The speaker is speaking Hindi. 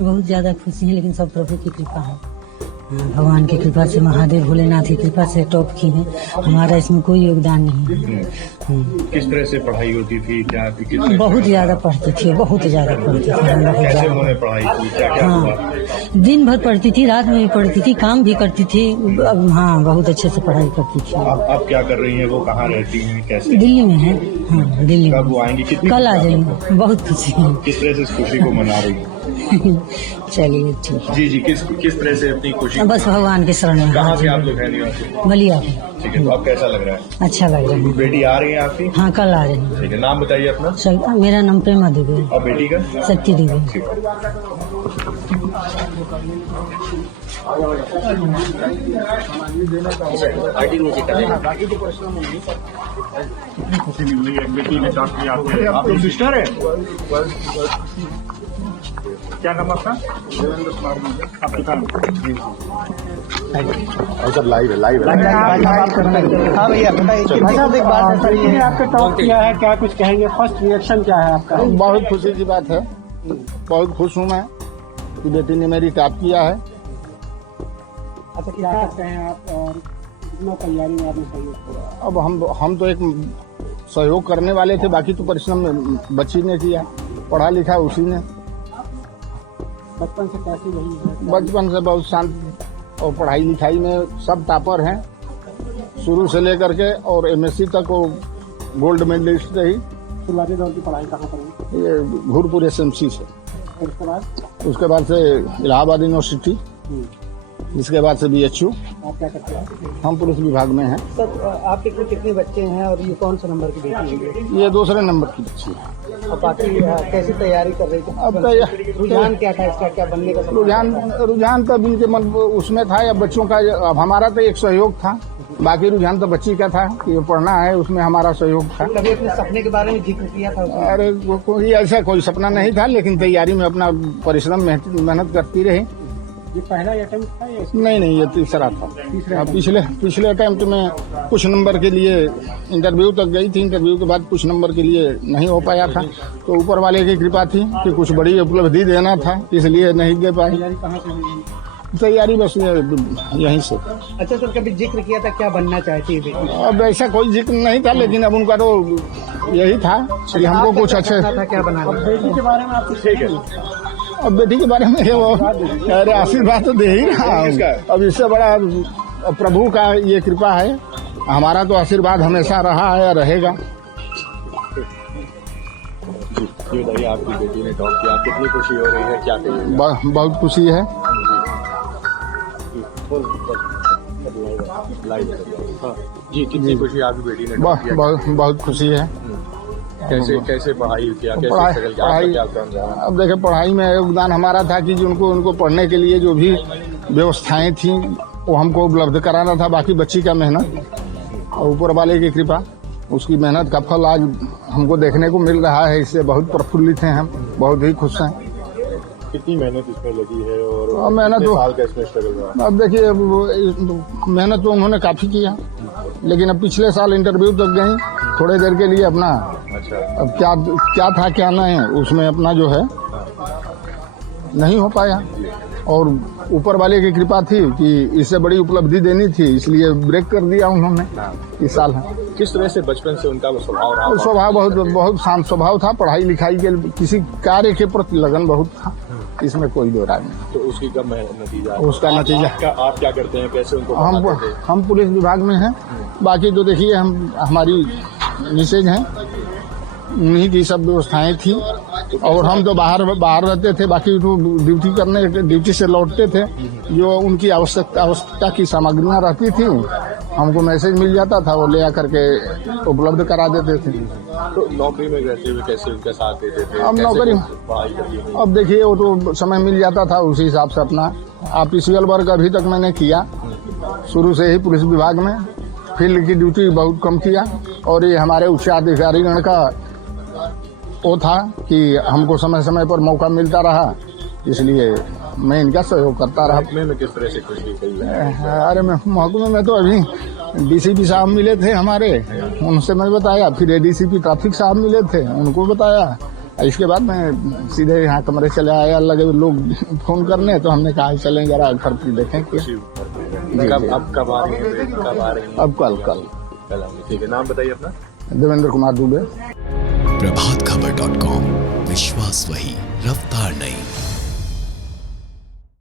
बहुत ज्यादा खुशी है, लेकिन सब प्रभु की कृपा है। भगवान की कृपा से, महादेव भोलेनाथ की कृपा से टॉप की है। हमारा इसमें कोई योगदान नहीं है। किस तरह से पढ़ाई होती थी, क्या बहुत ज्यादा पढ़ती थी, बहुत ज्यादा पढ़ती थी। कैसे उन्होंने पढ़ाई की, क्या क्या हुआ? दिन भर पढ़ती थी, रात में भी पढ़ती थी, काम भी करती थी। हाँ, बहुत अच्छे से पढ़ाई करती थी। अब क्या कर रही हैं? वो कहाँ रहती हैं, कैसे? दिल्ली में है। हाँ, दिल्ली में। कब वो आएंगी? कितनी कल आ जाएंगे। बहुत खुशी है। किस तरह से इस खुशी को मना रही हैं? चलिए ठीक है। जी, किस तरह से अपनी खुशी? बस भगवान के शरण में। कहाँ से आप लोग हैं निवासी? बलिया। ठीक है, तो अब कैसा लग रहा है? अच्छा लग रहा है। बेटी आ रही है आपकी? हाँ, कल आ रही है। ठीक है, नाम बताइए अपना। मेरा नाम प्रेमा देवी। और बेटी का? सत्य देवी। खुशी मिल रही है, बेटी ने डॉक्टर किया। आप लोग सिस्टर है? क्या नाम आपका? देवेंद्र कुमार। आपका नाम? सब लाइव है। हाँ भैया बताइए। आपका टॉप किया है, क्या कुछ कहेंगे? फर्स्ट रिएक्शन क्या है आपका? बहुत खुशी की बात है, बहुत खुश हूँ मैं कि बेटी ने मेरी टॉप किया है। अच्छा, क्या करते हैं आप और कितना तैयारी में आपने सहयोग किया? अब हम तो एक सहयोग करने वाले थे, बाकी तो परिश्रम बच्ची ने किया, पढ़ा लिखा उसी ने। बचपन से कैसी रही है? बचपन से बहुत शांत और पढ़ाई लिखाई में सब टॉपर हैं, शुरू से लेकर के, और एमएससी तक वो गोल्ड मेडलिस्ट रही। शुरुआती दौर की पढ़ाई कहाँ पर? ये भूरपुर एसएमसी से। उसके बाद से इलाहाबाद यूनिवर्सिटी, इसके बाद से BHU। आप क्या करते हैं? हम पुलिस विभाग में हैं। सर, आपके कितने बच्चे हैं और ये कौन सा नंबर की बेटी है? ये दूसरे नंबर की बच्ची है। और बाकी कैसी तैयारी कर रही थी? अब तो रुझान क्या था इसका, क्या बनने का? रुझान तो इनके मन उसमें था, या बच्चों का। अब हमारा तो एक सहयोग था, बाकी रुझान तो बच्ची का था कि ये पढ़ना है, उसमें हमारा सहयोग था। कभी अपने सपने के बारे में जिक्र किया था? अरे कोई ऐसा कोई सपना नहीं था, लेकिन तैयारी में अपना परिश्रम मेहनत करती रही। ये पहला अटेम्प्ट था या? नहीं, ये तीसरा था। पिछले अटेम्प्ट में कुछ नंबर के लिए इंटरव्यू तक गई थी, इंटरव्यू के बाद कुछ नंबर के लिए नहीं हो पाया था, तो ऊपर वाले की कृपा थी कि कुछ बड़ी उपलब्धि देना था, इसलिए नहीं दे पाई। कहाँ से हुई? तैयारी बस यहीं से। अच्छा सर, कभी जिक्र किया था क्या बनना चाहती है बेटी? अब ऐसा कोई जिक्र नहीं था, लेकिन अब उनका तो यही था कि हमको कुछ अच्छे। क्या बनाना? बेटी के बारे में आप ठीक है? अब बेटी के बारे में वो अरे आशीर्वाद तो दे ही रहा हूँ। अब इससे बड़ा प्रभु का ये कृपा है, हमारा तो आशीर्वाद हमेशा रहा है और रहेगा। ये बताइए, आपकी बेटी ने टॉप किया, कितनी खुशी हो रही है, क्या कहिएगा? बहुत खुशी है। जी, कितनी खुशी आपकी बेटी ने टॉप किया? बहुत खुशी है। कैसे पढ़ाई किया, पढ़ाई अब देखिए, पढ़ाई में योगदान हमारा था कि उनको पढ़ने के लिए जो भी व्यवस्थाएं थी वो हमको उपलब्ध कराना था। बाकी बच्ची का मेहनत और ऊपर वाले की कृपा, उसकी मेहनत का फल आज हमको देखने को मिल रहा है। इससे बहुत प्रफुल्लित हैं हम, बहुत ही खुश हैं। कितनी मेहनत इसमें लगी है और मेहनत साल का इसमें स्ट्रगल रहा? अब देखिए, मेहनत तो उन्होंने काफी किया, लेकिन अब पिछले साल इंटरव्यू तक गई, थोड़े देर के लिए अपना। अच्छा। अब क्या था क्या नहीं, उसमें अपना जो है नहीं हो पाया, और ऊपर वाले की कृपा थी कि इससे बड़ी उपलब्धि देनी थी, इसलिए ब्रेक कर दिया उन्होंने इस साल। किस तरह से बचपन से उनका वो स्वभाव रहा? स्वभाव बहुत शांत स्वभाव था, पढ़ाई लिखाई के किसी कार्य के प्रति लगन बहुत था, इसमें कोई दो राय नहीं। तो उसकी कब नतीजा? उसका नतीजा आप क्या करते हैं, कैसे उनको? हम पुलिस विभाग में हैं। बाकी तो देखिए, हमारी मिसेज हैं, उन्हीं की सब व्यवस्थाएं थी, और हम तो बाहर रहते थे। बाकी तो ड्यूटी से लौटते थे, जो उनकी आवश्यकता की सामग्रियां रहती थी, हमको मैसेज मिल जाता था, वो ले आकर के उपलब्ध करा देते थे। तो नौकरी में रहते हुए कैसे उनका साथ देते थे? अब नौकरी, अब देखिए, वो तो समय मिल जाता था, उसी हिसाब से अपना ऑफिशियल वर्क अभी तक मैंने किया, शुरू से ही पुलिस विभाग में। फील्ड की ड्यूटी बहुत कम किया, और ये हमारे उच्चाधिकारीगण का वो था कि हमको समय समय पर मौका मिलता रहा, इसलिए मैं इनका सहयोग करता रहा। महकमे में किस तरह से खुशी गई? अरे महकमे में तो अभी DCP साहब मिले थे हमारे, उनसे मैं बताया, फिर ADCP ट्रैफिक साहब मिले थे, उनको बताया, इसके बाद मैं सीधे यहाँ कमरे चले आया, लगे लोग फोन करने, तो हमने कहा चलें जरा घर पे देखें कि अब कब आ रही है, कब आ रही है? अब कल आएंगे। ठीक है, नाम बताइए अपना। देवेंद्र कुमार दुबे। प्रभातखबर.com, विश्वास वही, रफ्तार नहीं।